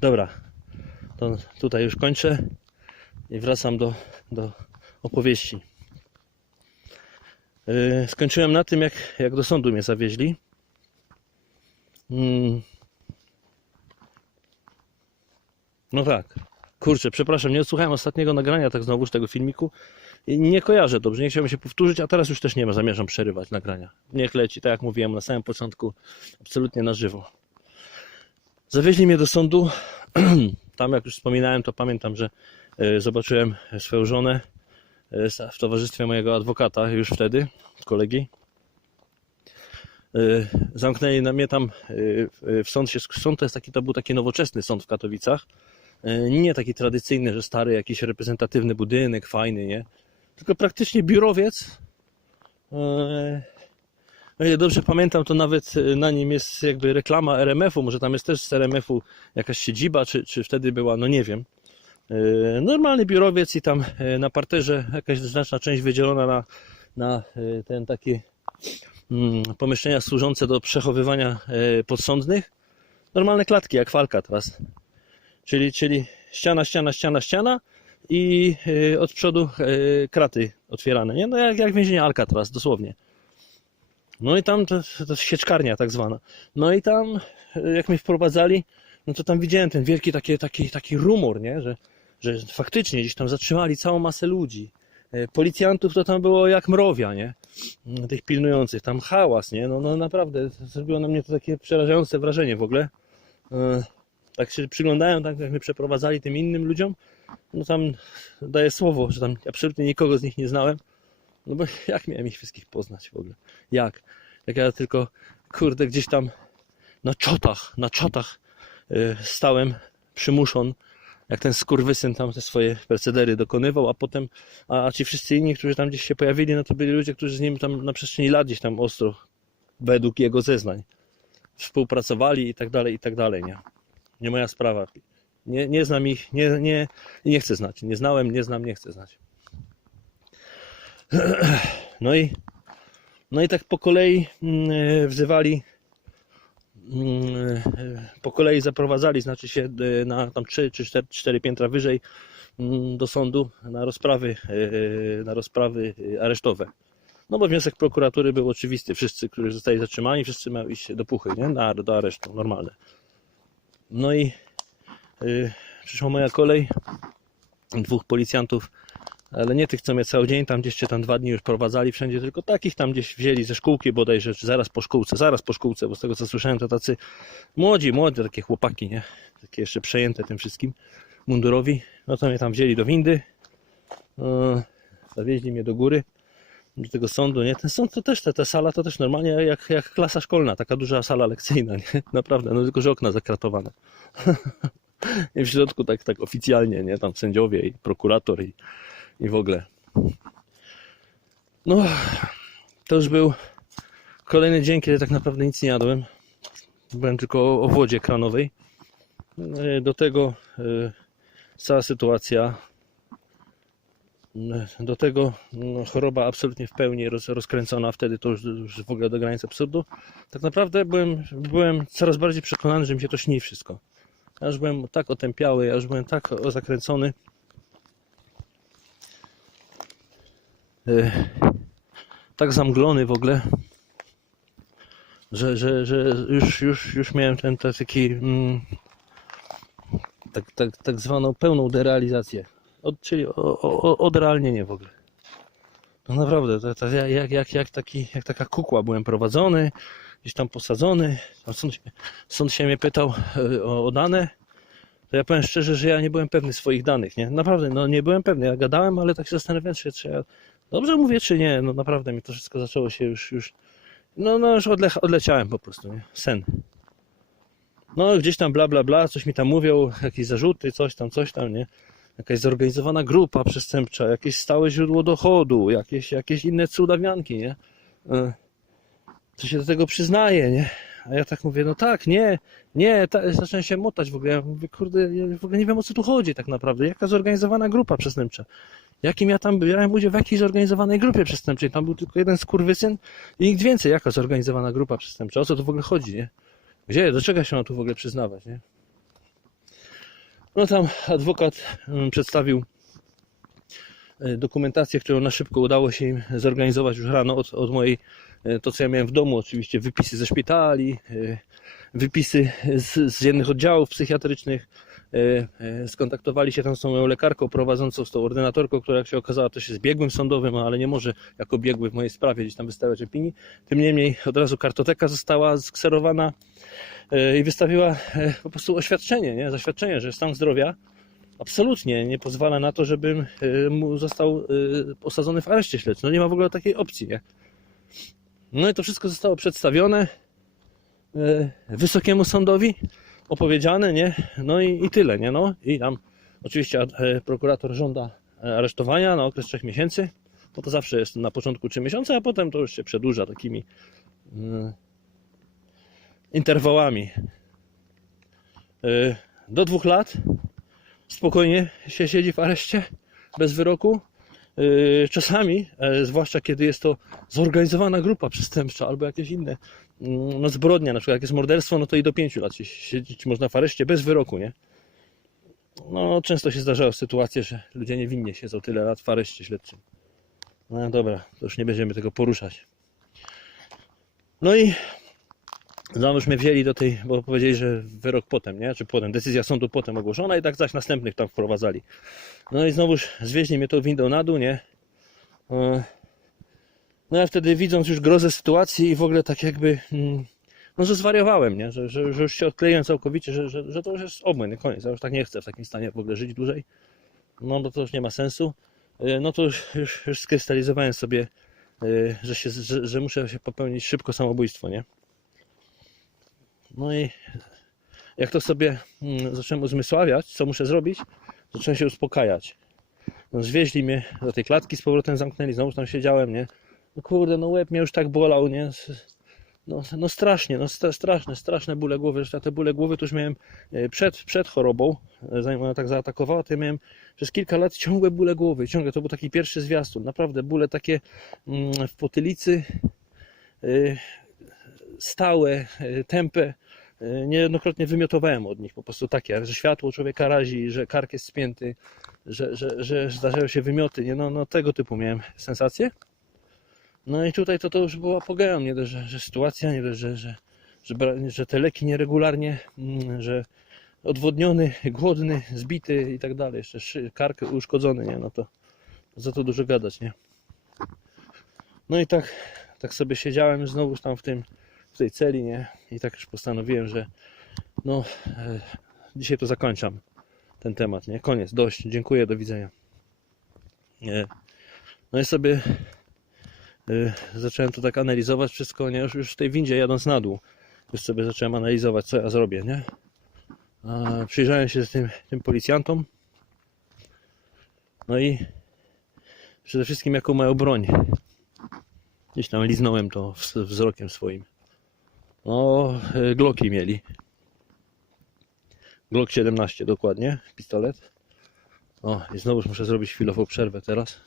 Dobra, to tutaj już kończę i wracam do, do opowieści. Yy, Skończyłem na tym, jak, jak do sądu mnie zawieźli. Mm. No tak. Kurczę, przepraszam, nie odsłuchałem ostatniego nagrania, tak znowuż tego filmiku. Nie kojarzę dobrze, nie chciałbym się powtórzyć, a teraz już też nie ma, zamierzam przerywać nagrania. Niech leci, tak jak mówiłem na samym początku, absolutnie na żywo. Zawieźli mnie do sądu. Tam, jak już wspominałem, to pamiętam, że e, zobaczyłem swoją żonę e, w towarzystwie mojego adwokata już wtedy, kolegi. E, Zamknęli mnie tam w- sąd. Się, sąd to jest taki, to był taki nowoczesny sąd w Katowicach. Nie taki tradycyjny, że stary jakiś reprezentatywny budynek, fajny, nie? Tylko praktycznie biurowiec. O ile dobrze pamiętam, to nawet e, na nim jest jakby reklama RMF-u. Może tam jest też z RMF-u jakaś siedziba, czy, czy wtedy była, no nie wiem. E, Normalny biurowiec i tam e, na parterze jakaś znaczna część wydzielona na, na ten taki mm, pomieszczenia służące do przechowywania podsądnych. Normalne klatki, jak w Alcatraz. Czyli, czyli ściana, ściana, ściana, ściana i od przodu kraty otwierane. Nie? No jak, jak więzienie Alcatraz, dosłownie. No i tam to, to sieczkarnia tak zwana. No i tam, e, jak mnie wprowadzali, no to tam widziałem ten wielki taki, taki, taki rumor, nie? Że, że faktycznie gdzieś tam zatrzymali całą masę ludzi. E, Policjantów to tam było jak mrowia, nie? Mm, Tych pilnujących, tam hałas, nie? No, no naprawdę, zrobiło na mnie to takie przerażające wrażenie w ogóle. E, Tak się przyglądałem, tak jak mnie przeprowadzali tym innym ludziom, no tam daję słowo, że tam absolutnie nikogo z nich nie znałem. No bo jak miałem ich wszystkich poznać w ogóle? Jak? Jak ja tylko, kurde, gdzieś tam na czotach, na czotach yy, stałem przymuszon, jak ten skurwysyn tam te swoje procedery dokonywał, a potem, a, a ci wszyscy inni, którzy tam gdzieś się pojawili, no to byli ludzie, którzy z nim tam na przestrzeni lat gdzieś tam ostro, według jego zeznań, współpracowali i tak dalej, i tak dalej, nie? Nie moja sprawa. Nie, nie znam ich, nie, nie, nie chcę znać. Nie znałem, nie znam, nie chcę znać. No i, no i tak po kolei mm, e, wzywali, mm, e, po kolei zaprowadzali, znaczy się e, na tam 3 czy 4, 4 piętra wyżej mm, do sądu na rozprawy, na rozprawy aresztowe. No bo wniosek prokuratury był oczywisty. Wszyscy, którzy zostali zatrzymani, wszyscy mają iść do puchy, nie? Na, do aresztu, normalne. No i przyszła moja kolej. Dwóch policjantów, ale nie tych, co mnie cały dzień tam gdzieś czy tam dwa dni już prowadzali wszędzie, tylko takich tam gdzieś wzięli ze szkółki bodajże, czy zaraz po szkółce, zaraz po szkółce, bo z tego co słyszałem, to tacy młodzi, młode takie chłopaki, nie? Takie jeszcze przejęte tym wszystkim, mundurowi. No to mnie tam wzięli do windy, e, zawieźli mnie do góry do tego sądu, nie? Ten sąd to też, ta, ta sala to też normalnie jak, jak klasa szkolna, taka duża sala lekcyjna, nie? Naprawdę, no tylko, że okna zakratowane. I w środku tak, tak oficjalnie, nie? Tam sędziowie i prokurator i, i w ogóle. No, to już był kolejny dzień, kiedy tak naprawdę nic nie jadłem. Byłem tylko o wodzie kranowej. E, Do tego e, cała sytuacja do tego no, choroba absolutnie w pełni roz, rozkręcona, wtedy to już, już w ogóle do granic absurdu. Tak naprawdę byłem, byłem coraz bardziej przekonany, że mi się to śni wszystko. Ja już byłem tak otępiały, ja już byłem tak zakręcony. E, tak zamglony w ogóle, że, że, że już, już, już miałem ten, taki mm, tak, tak, tak zwaną pełną derealizację. Od, czyli o, odrealnienie w ogóle. No naprawdę, to, to ja- jak, jak, jak, taki, jak taka kukła byłem prowadzony, gdzieś tam posadzony. Tam sąd, się- sąd się mnie pytał e, o, o dane. To ja powiem szczerze, że ja nie byłem pewny swoich danych, nie? Naprawdę, no nie byłem pewny. Ja gadałem, ale tak się zastanawiałem, czy, czy ja dobrze mówię, czy nie. No naprawdę mi to wszystko zaczęło się już, już no, no już odle, odleciałem po prostu, nie? Sen. No gdzieś tam bla bla bla, coś mi tam mówią, jakieś zarzuty, coś tam, coś tam, nie? jakaś zorganizowana grupa przestępcza, jakieś stałe źródło dochodu, jakieś, jakieś inne cudawianki, nie? E, To się do tego przyznaje, nie? A ja tak mówię, no tak, nie, nie, ta, zacząłem się motać w ogóle. Ja mówię, kurde, ja w ogóle nie wiem o co tu chodzi tak naprawdę. Jaka zorganizowana grupa przestępcza? Jakim ja tam brałem udział w jakiej zorganizowanej grupie przestępczej? Tam był tylko jeden skurwysyn i nikt więcej. Jaka zorganizowana grupa przestępcza? O co tu w ogóle chodzi, nie? Gdzie, do czego się mam tu w ogóle przyznawać, nie? No tam adwokat mm, przedstawił e, dokumentację, którą na szybko udało się im zorganizować już rano od, od mojej, e, to co ja miałem w domu, oczywiście wypisy ze szpitali, e, wypisy z, z jednych oddziałów psychiatrycznych. E, Skontaktowali się tam z tą lekarką prowadzącą, z tą ordynatorką, która jak się okazała też jest biegłym sądowym, ale nie może jako biegły w mojej sprawie gdzieś tam wystawiać opinii. Tym niemniej od razu kartoteka została skserowana e, i wystawiła e, po prostu oświadczenie, nie? zaświadczenie, że stan zdrowia absolutnie nie pozwala na to, żebym mu został osadzony w areszcie śledczym. No nie ma w ogóle takiej opcji, nie? No i to wszystko zostało przedstawione wysokiemu sądowi, opowiedziane, nie? No i, i tyle, nie? No i tam oczywiście e, prokurator żąda e, aresztowania na okres trzech miesięcy, bo to zawsze jest na początku trzy miesiące, a potem to już się przedłuża takimi mm, interwałami. E, Do dwóch lat spokojnie się siedzi w areszcie bez wyroku. Yy, Czasami, zwłaszcza kiedy jest to zorganizowana grupa przestępcza albo jakieś inne no zbrodnia, na przykład jak jest morderstwo, no to i do pięciu lat się siedzieć można w areszcie bez wyroku, nie? No, często się zdarzają sytuacje, że ludzie niewinnie siedzą tyle lat w areszcie śledczym. No dobra, to już nie będziemy tego poruszać. No i Znowu mnie wzięli do tej, bo powiedzieli, że wyrok potem, nie? Czy potem, decyzja sądu potem ogłoszona i tak zaś następnych tam wprowadzali. No i znowuż zwieźli mnie to windą na dół, nie? No ja wtedy widząc już grozę sytuacji i w ogóle tak jakby, mm, no że zwariowałem, nie? Że, że, że już się odkleiłem całkowicie, że, że, że to już jest obłęd, koniec. Ja już tak nie chcę w takim stanie w ogóle żyć dłużej. No bo to już nie ma sensu. E, No to już, już, już skrystalizowałem sobie, e, że, się, że, że muszę się popełnić szybko samobójstwo, nie? No i jak to sobie mm, zacząłem uzmysławiać, co muszę zrobić, zacząłem się uspokajać. No, zwieźli mnie do tej klatki, z powrotem zamknęli, znowu tam siedziałem, nie? No kurde, no łeb mnie już tak bolał, nie? No, no strasznie, no straszne, straszne bóle głowy. Zresztą te bóle głowy to już miałem e, przed, przed chorobą, e, zanim ona tak zaatakowała, to ja miałem przez kilka lat ciągłe bóle głowy, ciągle, to był taki pierwszy zwiastun, naprawdę bóle takie mm, w potylicy, stałe, e, tępe. E, Niejednokrotnie wymiotowałem od nich po prostu takie, że światło człowieka razi, że kark jest spięty, że, że, że zdarzają się wymioty. Nie? No, no tego typu miałem sensacje. No i tutaj to, to już było apogeum, nie dość, że, że sytuacja, nie dość, że, że, że, że te leki nieregularnie, mm, że odwodniony, głodny, zbity i tak dalej, jeszcze kark uszkodzony, nie? No to za to dużo gadać, nie? No i tak, tak sobie siedziałem znowu tam w tym, w tej celi, nie? I tak już postanowiłem, że no, e, dzisiaj to zakończam ten temat, nie? Koniec, dość, dziękuję, do widzenia. Nie. No i sobie zacząłem to tak analizować wszystko, nie? Już, już w tej windzie jadąc na dół, już sobie zacząłem analizować, co ja zrobię, nie? A, przyjrzałem się tym, tym policjantom, no i przede wszystkim jaką mają broń. Gdzieś tam liznąłem to wz- wzrokiem swoim. No, e, Glocki mieli. Glock 17 dokładnie, pistolet. O, i znowuż muszę zrobić chwilową przerwę teraz.